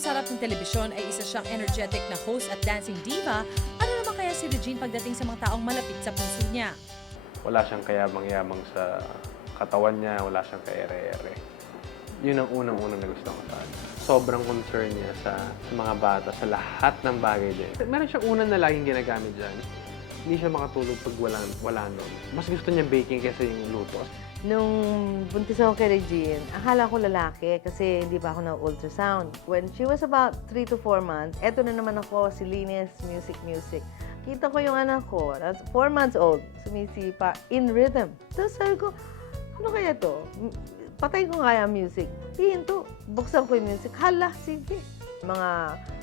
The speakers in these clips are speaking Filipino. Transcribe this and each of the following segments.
Bukod sa harap ng telebisyon ay isa siyang energetic na host at dancing diva, ano naman kaya si Regine pagdating sa mga taong malapit sa puso niya? Wala siyang kayamang-yamang sa katawan niya, wala siyang ka-ere-ere. Yun ang unang-unang nagustuhan ko sa kanya. Sobrang concern niya sa mga bata, sa lahat ng bagay din. Meron siyang unang na laging ginagamit dyan. Hindi siya makatulog pag wala nun. Mas gusto niya baking kaysa yung luto. Nung buntis ako kay Regine, akala ko lalaki kasi hindi pa ako na-ultrasound. When she was about 3 to 4 months, eto na naman ako, si Linus, music. Kita ko yung anak ko, 4 months old, sumisipa in rhythm. Tapos sabi ko, ano kaya to? Patay ko kaya ang music. Hinto, buksan ko yung music. Hala, sige. Mga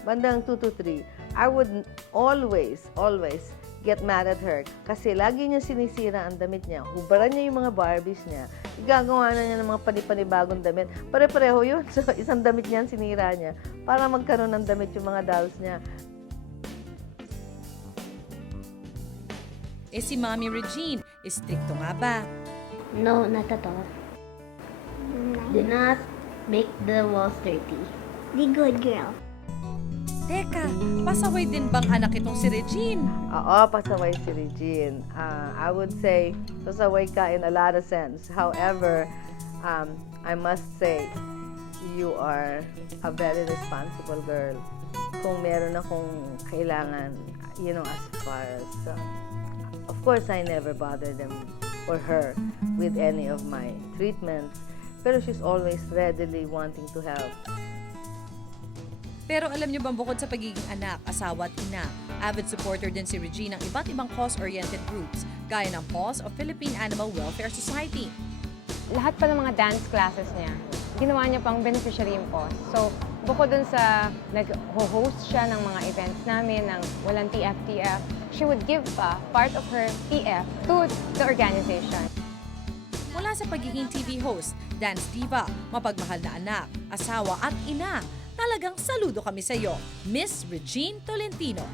bandang 2 to 3, I would always get mad at her kasi lagi niya sinisira ang damit niya. Hubaran niya yung mga Barbies niya. Igagawa na niya ng mga panibagong damit. Pare-pareho yun. So, isang damit niya sinira niya para magkaroon ng damit yung mga dolls niya. Eh si Mommy Regine, istrikto nga ba? No, not at all. Do not make the walls dirty. Be good girl. Teka, pasaway din bang anak itong si Regine? Oo, pasaway si Regine. I would say, pasaway ka in a lot of sense. However, I must say, you are a very responsible girl. Kung meron akong kailangan, as far as, of course, I never bother them or her with any of my treatments. Pero she's always readily wanting to help. Pero alam niyo bang bukod sa pagiging anak, asawa at ina, avid supporter din si Regine ng iba't ibang cause-oriented groups, gaya ng Paws of Philippine Animal Welfare Society. Lahat pa ng mga dance classes niya, ginawa niya pang beneficiary yung Paws. So, bukod dun sa nag-host siya ng mga events namin ng walang TF-TF, she would give pa part of her TF to the organization. Mula sa pagiging TV host, dance diva, mapagmahal na anak, asawa at ina, talagang saludo kami sa iyo, Miss Regine Tolentino.